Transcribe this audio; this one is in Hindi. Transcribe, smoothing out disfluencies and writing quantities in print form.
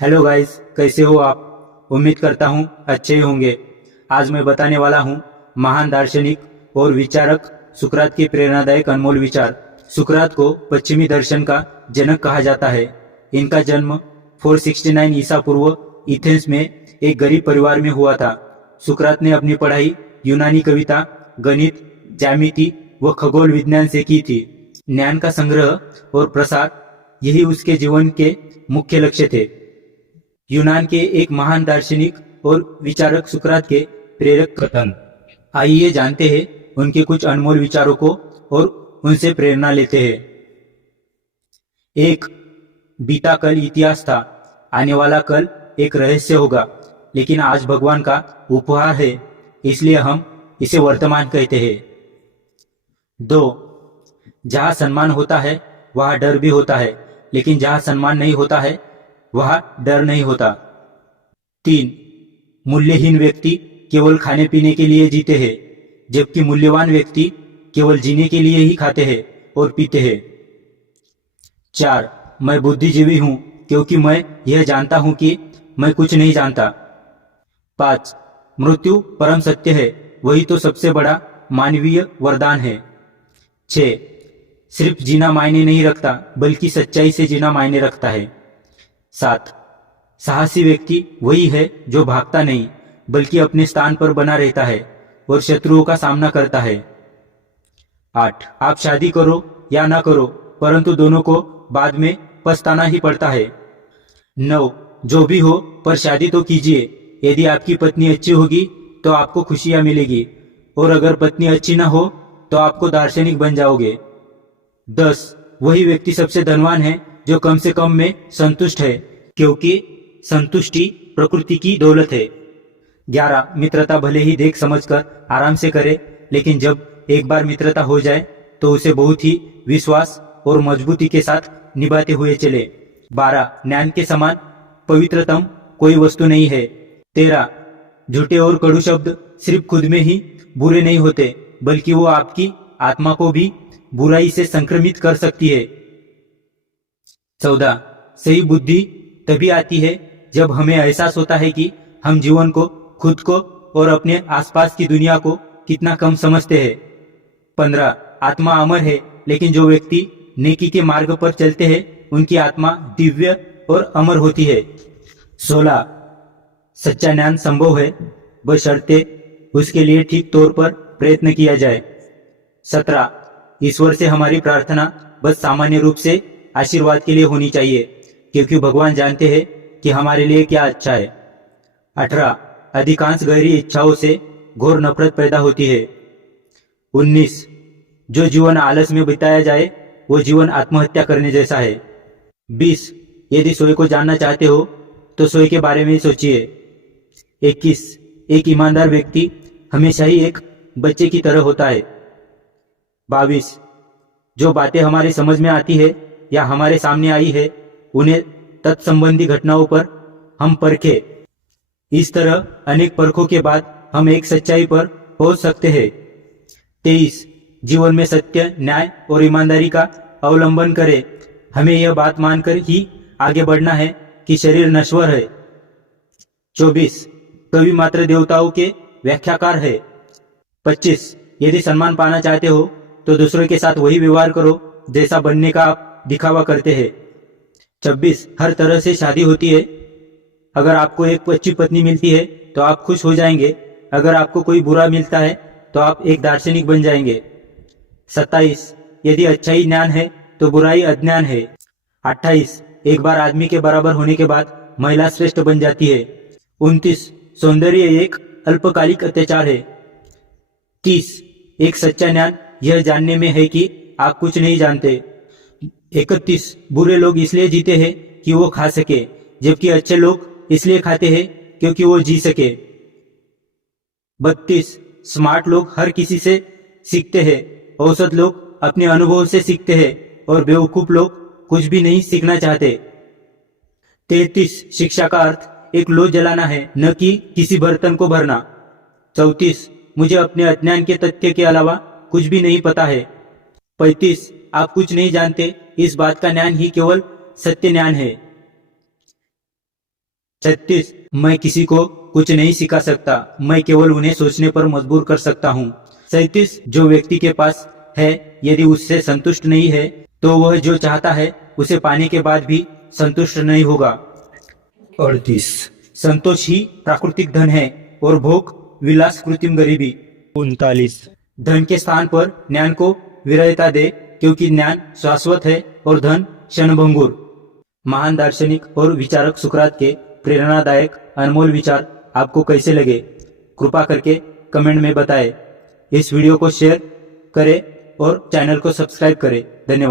हेलो गाइस, कैसे हो आप। उम्मीद करता हूँ अच्छे ही होंगे। आज मैं बताने वाला हूँ महान दार्शनिक और विचारक सुकरात के प्रेरणादायक अनमोल विचार। सुकरात को पश्चिमी दर्शन का जनक कहा जाता है। इनका जन्म 469 ईसा पूर्व एथेंस में एक गरीब परिवार में हुआ था। सुकरात ने अपनी पढ़ाई यूनानी कविता, गणित, ज्यामिति व खगोल विज्ञान से की थी। ज्ञान का संग्रह और प्रसार यही उसके जीवन के मुख्य लक्ष्य थे। यूनान के एक महान दार्शनिक और विचारक सुकरात के प्रेरक कथन। आइए जानते हैं उनके कुछ अनमोल विचारों को और उनसे प्रेरणा लेते हैं। एक, बीता कल इतिहास था, आने वाला कल एक रहस्य होगा, लेकिन आज भगवान का उपहार है, इसलिए हम इसे वर्तमान कहते हैं। दो, जहां सम्मान होता है वहां डर भी होता है, लेकिन जहां सम्मान नहीं होता है वहां डर नहीं होता। तीन, मूल्यहीन व्यक्ति केवल खाने पीने के लिए जीते हैं, जबकि मूल्यवान व्यक्ति केवल जीने के लिए ही खाते हैं और पीते हैं। चार, मैं बुद्धिजीवी हूं क्योंकि मैं यह जानता हूं कि मैं कुछ नहीं जानता। पांच, मृत्यु परम सत्य है, वही तो सबसे बड़ा मानवीय वरदान है। छह, सिर्फ जीना मायने नहीं रखता, बल्कि सच्चाई से जीना मायने रखता है। सात, साहसी व्यक्ति वही है जो भागता नहीं, बल्कि अपने स्थान पर बना रहता है और शत्रुओं का सामना करता है। आठ, आप शादी करो या ना करो, परंतु दोनों को बाद में पछताना ही पड़ता है। नौ, जो भी हो पर शादी तो कीजिए। यदि आपकी पत्नी अच्छी होगी तो आपको खुशियां मिलेगी, और अगर पत्नी अच्छी ना हो तो आपको दार्शनिक बन जाओगे। 10, वही व्यक्ति सबसे धनवान है जो कम से कम में संतुष्ट है, क्योंकि संतुष्टि प्रकृति की दौलत है। 11, मित्रता भले ही देख समझकर आराम से करे, लेकिन जब एक बार मित्रता हो जाए तो उसे बहुत ही विश्वास और मजबूती के साथ निभाते हुए चले। 12, ज्ञान के समान पवित्रतम कोई वस्तु नहीं है। 13, झूठे और कड़ू शब्द सिर्फ खुद में ही बुरे नहीं होते, बल्कि वो आपकी आत्मा को भी बुराई से संक्रमित कर सकती है। 14, सही बुद्धि तभी आती है जब हमें एहसास होता है कि हम जीवन को, खुद को और अपने आसपास की दुनिया को कितना कम समझते हैं। 15, आत्मा अमर है, लेकिन जो व्यक्ति नेकी के मार्ग पर चलते हैं उनकी आत्मा दिव्य और अमर होती है। 16, सच्चा ज्ञान संभव है, बशर्ते उसके लिए ठीक तौर पर प्रयत्न किया जाए। 17, ईश्वर से हमारी प्रार्थना बस सामान्य रूप से आशीर्वाद के लिए होनी चाहिए, क्योंकि भगवान जानते हैं कि हमारे लिए क्या अच्छा है। 18, अधिकांश गहरी इच्छाओं से घोर नफरत पैदा होती है। 19, जो जीवन आलस में बिताया जाए वो जीवन आत्महत्या करने जैसा है। 20, यदि सोए को जानना चाहते हो तो सोए के बारे में सोचिए। 21, एक ईमानदार व्यक्ति हमेशा ही एक बच्चे की तरह होता है। 22, जो बातें हमारे समझ में आती है या हमारे सामने आई है उन्हें तत्संबंधी घटनाओं पर हम परखे। इस तरह अनेक परखों के बाद हम एक सच्चाई पर पहुंच सकते हैं। 23, जीवन में सत्य, न्याय और ईमानदारी का अवलंबन करें। हमें यह बात मानकर ही आगे बढ़ना है कि शरीर नश्वर है। 24, कवि मात्र देवताओं के व्याख्याकार है। 25, यदि सम्मान पाना चाहते हो तो दूसरों के साथ वही व्यवहार करो जैसा बनने का आप दिखावा करते हैं। 26, हर तरह से शादी होती है। अगर आपको एक अच्छी पत्नी मिलती है तो आप खुश हो जाएंगे, अगर आपको कोई बुरा मिलता है तो आप एक दार्शनिक बन जाएंगे। 27, यदि अच्छाई ज्ञान है तो बुराई अज्ञान है। 28, एक बार आदमी के बराबर होने के बाद महिला श्रेष्ठ बन जाती है। 29, सौंदर्य एक अल्पकालिक अत्याचार है। 30, एक सच्चा ज्ञान यह जानने में है कि आप कुछ नहीं जानते। 31, बुरे लोग इसलिए जीते हैं कि वो खा सके, जबकि अच्छे लोग इसलिए खाते हैं क्योंकि वो जी सके। 32, स्मार्ट लोग हर किसी से सीखते हैं, औसत लोग अपने अनुभव से सीखते हैं और बेवकूफ लोग कुछ भी नहीं सीखना चाहते। 33, शिक्षा का अर्थ एक लोह जलाना है, न कि किसी बर्तन को भरना। 34, मुझे अपने अज्ञान के तथ्य के अलावा कुछ भी नहीं पता है। 35, आप कुछ नहीं जानते, इस बात का ज्ञान ही केवल सत्य ज्ञान है। 36 मैं किसी को कुछ नहीं सिखा सकता, मैं केवल उन्हें सोचने पर मजबूर कर सकता हूँ। 37 जो व्यक्ति के पास है यदि उससे संतुष्ट नहीं है तो वह जो चाहता है उसे पाने के बाद भी संतुष्ट नहीं होगा। 38 संतोष ही प्राकृतिक धन है और भोग विलास कृत्रिम गरीबी। 39 धन के स्थान पर ज्ञान को विरयता दे, क्योंकि ज्ञान शाश्वत है और धन क्षणभंगुर। महान दार्शनिक और विचारक सुकरात के प्रेरणादायक अनमोल विचार आपको कैसे लगे, कृपा करके कमेंट में बताएं। इस वीडियो को शेयर करें और चैनल को सब्सक्राइब करें। धन्यवाद।